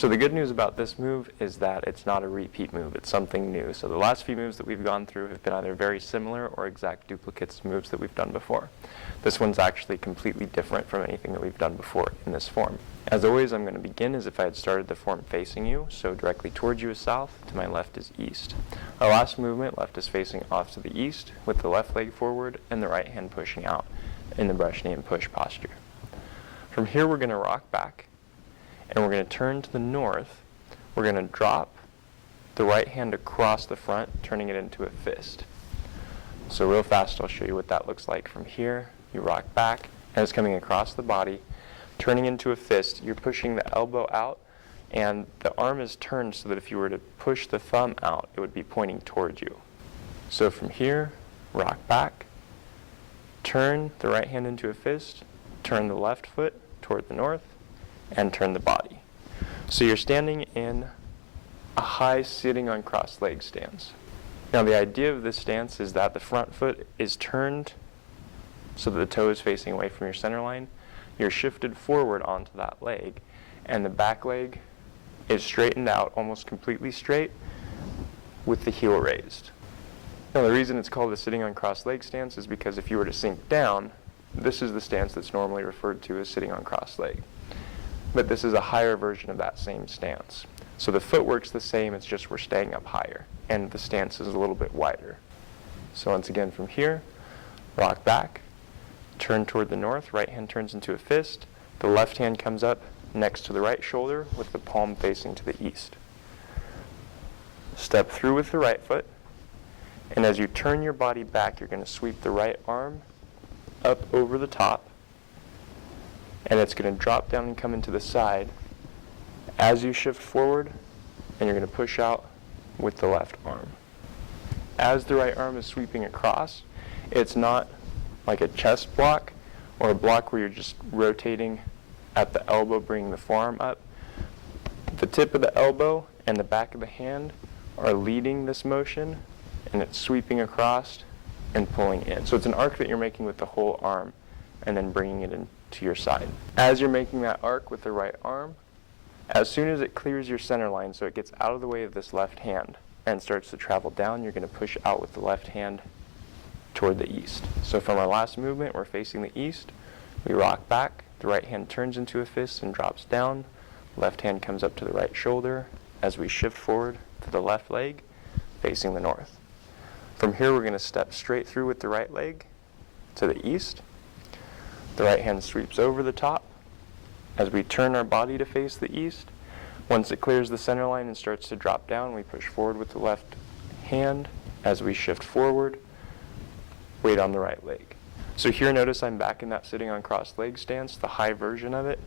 So the good news about this move is that it's not a repeat move, it's something new. So the last few moves that we've gone through have been either very similar or exact duplicates of moves that we've done before. This one's actually completely different from anything that we've done before in this form. As always, I'm going to begin as if I had started the form facing you, so directly towards you is south, to my left is east. Our last movement, left is facing off to the east, with the left leg forward and the right hand pushing out in the brush knee and push posture. From here we're going to rock back, and we're going to turn to the north. We're going to drop the right hand across the front, turning it into a fist. So real fast I'll show you what that looks like. From here, you rock back, and it's coming across the body, turning into a fist. You're pushing the elbow out, and the arm is turned so that if you were to push the thumb out, it would be pointing towards you. So from here, rock back, turn the right hand into a fist, turn the left foot toward the north, and turn the body. So you're standing in a high sitting on crossed leg stance. Now the idea of this stance is that the front foot is turned so that the toe is facing away from your center line. You're shifted forward onto that leg, and the back leg is straightened out, almost completely straight, with the heel raised. Now the reason it's called a sitting on crossed leg stance is because if you were to sink down, this is the stance that's normally referred to as sitting on crossed leg. But this is a higher version of that same stance. So the footwork's the same, it's just we're staying up higher, and the stance is a little bit wider. So once again from here, rock back, turn toward the north, right hand turns into a fist, the left hand comes up next to the right shoulder with the palm facing to the east. Step through with the right foot, and as you turn your body back, you're going to sweep the right arm up over the top, and it's going to drop down and come into the side as you shift forward, and you're going to push out with the left arm. As the right arm is sweeping across, it's not like a chest block or a block where you're just rotating at the elbow, bringing the forearm up. The tip of the elbow and the back of the hand are leading this motion, and it's sweeping across and pulling in. So it's an arc that you're making with the whole arm and then bringing it into your side. As you're making that arc with the right arm, as soon as it clears your center line, so it gets out of the way of this left hand and starts to travel down, you're going to push out with the left hand toward the east. So from our last movement, we're facing the east. We rock back, the right hand turns into a fist and drops down. Left hand comes up to the right shoulder as we shift forward to the left leg, facing the north. From here, we're going to step straight through with the right leg to the east. The right hand sweeps over the top as we turn our body to face the east. Once it clears the center line and starts to drop down, we push forward with the left hand as we shift forward, weight on the right leg. So here, notice I'm back in that sitting on crossed leg stance, the high version of it,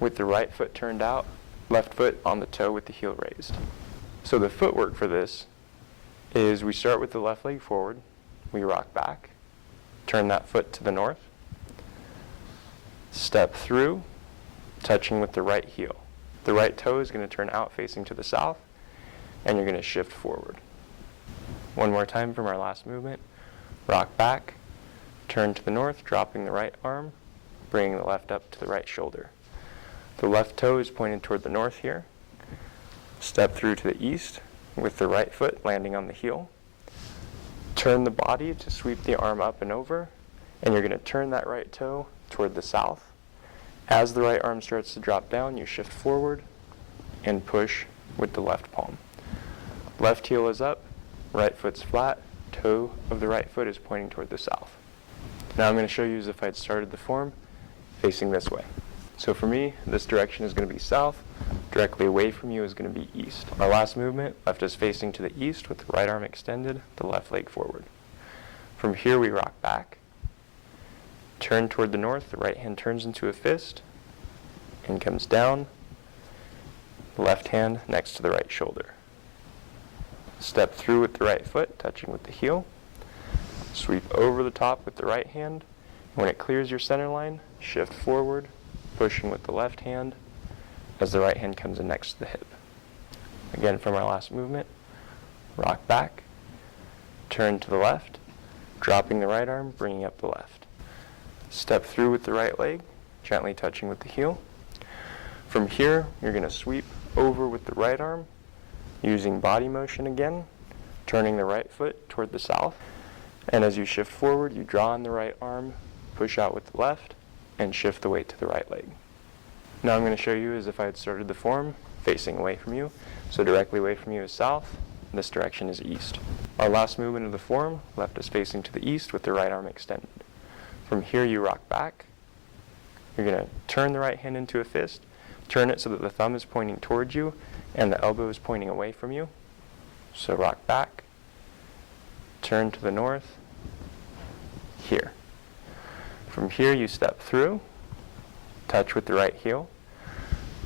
with the right foot turned out, left foot on the toe with the heel raised. So the footwork for this is we start with the left leg forward, we rock back, turn that foot to the north, step through, touching with the right heel. The right toe is going to turn out facing to the south, and you're going to shift forward. One more time from our last movement. Rock back, turn to the north, dropping the right arm, bringing the left up to the right shoulder. The left toe is pointed toward the north here. Step through to the east with the right foot landing on the heel. Turn the body to sweep the arm up and over, and you're going to turn that right toe toward the south. As the right arm starts to drop down, you shift forward and push with the left palm. Left heel is up, right foot's flat, toe of the right foot is pointing toward the south. Now I'm going to show you as if I had started the form facing this way. So for me, this direction is going to be south, directly away from you is going to be east. Our last movement, left is facing to the east with the right arm extended, the left leg forward. From here we rock back, turn toward the north, the right hand turns into a fist and comes down, left hand next to the right shoulder. Step through with the right foot, touching with the heel. Sweep over the top with the right hand. When it clears your center line, shift forward, pushing with the left hand as the right hand comes in next to the hip. Again, from our last movement, rock back, turn to the left, dropping the right arm, bringing up the left. Step through with the right leg, gently touching with the heel. From here, you're going to sweep over with the right arm, using body motion again, turning the right foot toward the south. And as you shift forward, you draw in the right arm, push out with the left, and shift the weight to the right leg. Now I'm going to show you as if I had started the form facing away from you. So directly away from you is south, this direction is east. Our last movement of the form left us facing to the east with the right arm extended. From here you rock back. You're going to turn the right hand into a fist, turn it so that the thumb is pointing towards you and the elbow is pointing away from you. So rock back, turn to the north, here. From here you step through, touch with the right heel,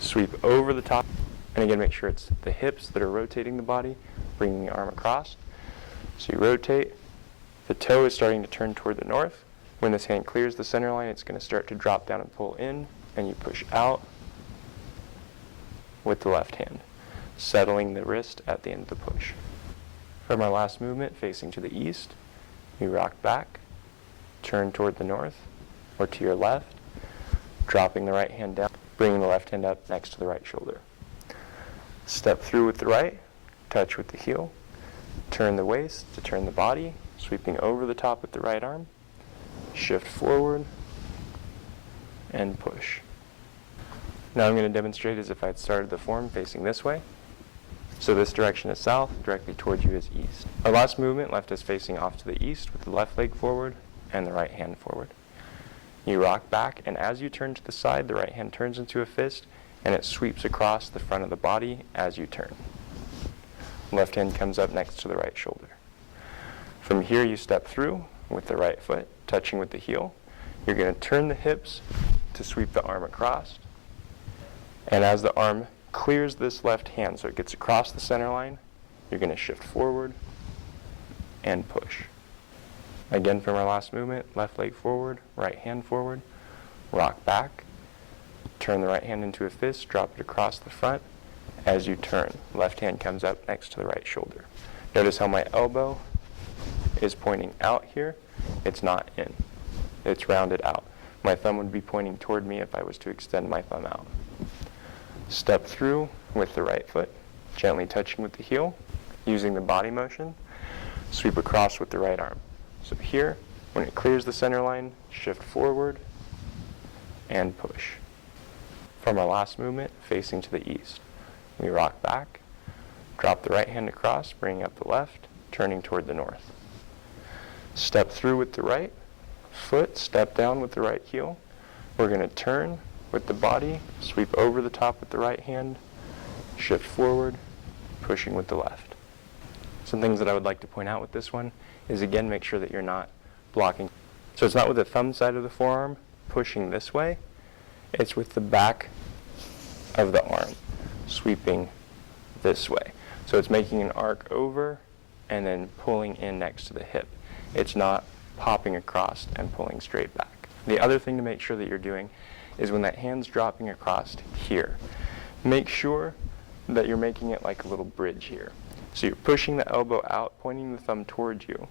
sweep over the top, and again make sure it's the hips that are rotating the body, bringing the arm across. So you rotate, the toe is starting to turn toward the north. When this hand clears the center line, it's going to start to drop down and pull in, and you push out with the left hand, settling the wrist at the end of the push. From our last movement, facing to the east, you rock back, turn toward the north, or to your left, dropping the right hand down, bringing the left hand up next to the right shoulder. Step through with the right, touch with the heel, turn the waist to turn the body, sweeping over the top with the right arm, shift forward, and push. Now I'm going to demonstrate as if I had started the form facing this way. So this direction is south, directly towards you is east. Our last movement left us facing off to the east with the left leg forward and the right hand forward. You rock back, and as you turn to the side, the right hand turns into a fist, and it sweeps across the front of the body as you turn. Left hand comes up next to the right shoulder. From here you step through with the right foot, touching with the heel. You're going to turn the hips to sweep the arm across. And as the arm clears this left hand so it gets across the center line, you're going to shift forward and push. Again from our last movement, left leg forward, right hand forward, rock back, turn the right hand into a fist, drop it across the front. As you turn, left hand comes up next to the right shoulder. Notice how my elbow is pointing out here. It's not in. It's rounded out. My thumb would be pointing toward me if I was to extend my thumb out. Step through with the right foot, gently touching with the heel, using the body motion, sweep across with the right arm. So here, when it clears the center line, shift forward and push. From our last movement, facing to the east, we rock back, drop the right hand across, bringing up the left, turning toward the north. Step through with the right foot, step down with the right heel. We're going to turn with the body, sweep over the top with the right hand, shift forward, pushing with the left. Some things that I would like to point out with this one is, again, make sure that you're not blocking. So it's not with the thumb side of the forearm pushing this way, it's with the back of the arm sweeping this way. So it's making an arc over and then pulling in next to the hip. It's not popping across and pulling straight back. The other thing to make sure that you're doing is when that hand's dropping across here, make sure that you're making it like a little bridge here. So you're pushing the elbow out, pointing the thumb towards you.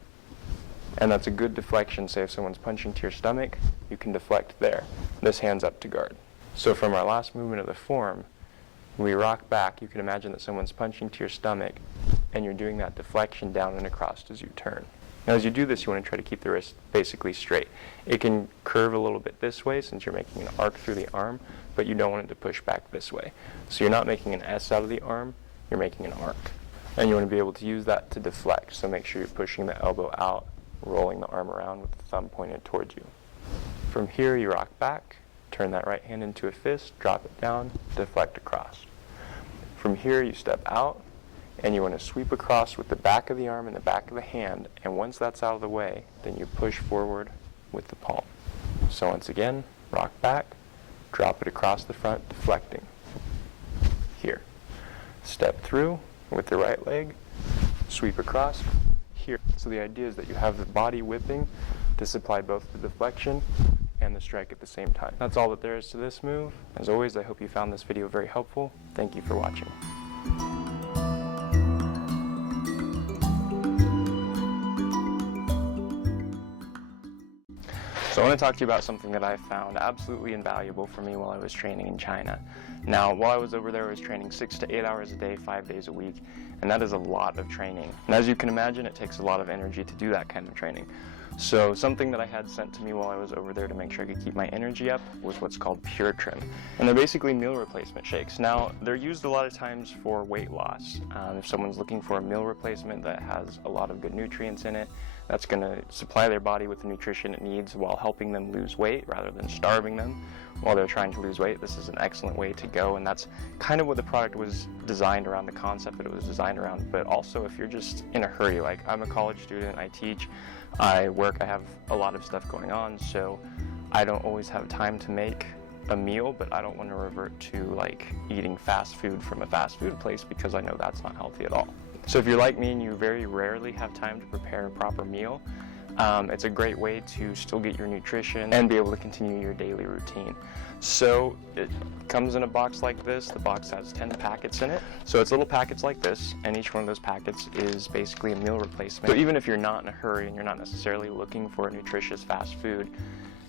And that's a good deflection. Say if someone's punching to your stomach, you can deflect there. This hand's up to guard. So from our last movement of the form, we rock back. You can imagine that someone's punching to your stomach, and you're doing that deflection down and across as you turn. Now as you do this, you want to try to keep the wrist basically straight. It can curve a little bit this way since you're making an arc through the arm, but you don't want it to push back this way. So you're not making an S out of the arm, you're making an arc. And you want to be able to use that to deflect, so make sure you're pushing the elbow out, rolling the arm around with the thumb pointed towards you. From here, you rock back, turn that right hand into a fist, drop it down, deflect across. From here, you step out, and you want to sweep across with the back of the arm and the back of the hand, and once that's out of the way, then you push forward with the palm. So once again, rock back, drop it across the front, deflecting. Here. Step through with the right leg, sweep across, here. So the idea is that you have the body whipping to supply both the deflection and the strike at the same time. That's all that there is to this move. As always, I hope you found this video very helpful. Thank you for watching. So So I want to talk to you about something that I found absolutely invaluable for me while I was training in China. Now, while I was over there, I was training 6 to 8 hours a day, 5 days a week, and that is a lot of training. And as you can imagine, it takes a lot of energy to do that kind of training. So something that I had sent to me while I was over there to make sure I could keep my energy up was what's called Pure Trim. And they're basically meal replacement shakes. Now, they're used a lot of times for weight loss. If someone's looking for a meal replacement that has a lot of good nutrients in it, that's going to supply their body with the nutrition it needs while helping them lose weight rather than starving them while they're trying to lose weight. This is an excellent way to go, and that's kind of what the product was designed around, the concept that it was designed around. But also, if you're just in a hurry, like I'm a college student, I teach, I work, I have a lot of stuff going on, so I don't always have time to make a meal, but I don't want to revert to like eating fast food from a fast food place because I know that's not healthy at all. So if you're like me and you very rarely have time to prepare a proper meal, it's a great way to still get your nutrition and be able to continue your daily routine. So it comes in a box like this. The box has 10 packets in it. So it's little packets like this, and each one of those packets is basically a meal replacement. So even if you're not in a hurry and you're not necessarily looking for a nutritious fast food,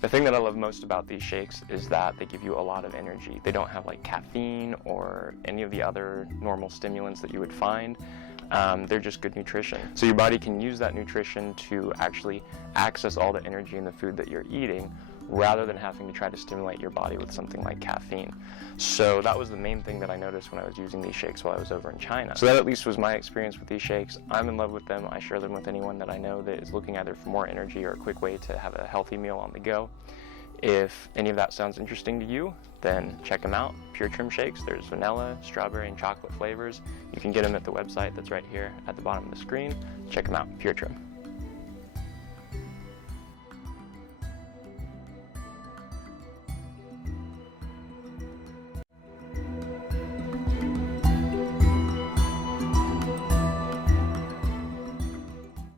the thing that I love most about these shakes is that they give you a lot of energy. They don't have like caffeine or any of the other normal stimulants that you would find. They're just good nutrition. So your body can use that nutrition to actually access all the energy in the food that you're eating rather than having to try to stimulate your body with something like caffeine. So that was the main thing that I noticed when I was using these shakes while I was over in China. So that at least was my experience with these shakes. I'm in love with them. I share them with anyone that I know that is looking either for more energy or a quick way to have a healthy meal on the go. If any of that sounds interesting to you, then check them out. Pure Trim shakes. There's vanilla, strawberry, and chocolate flavors. You can get them at the website that's right here at the bottom of the screen. Check them out. Pure Trim.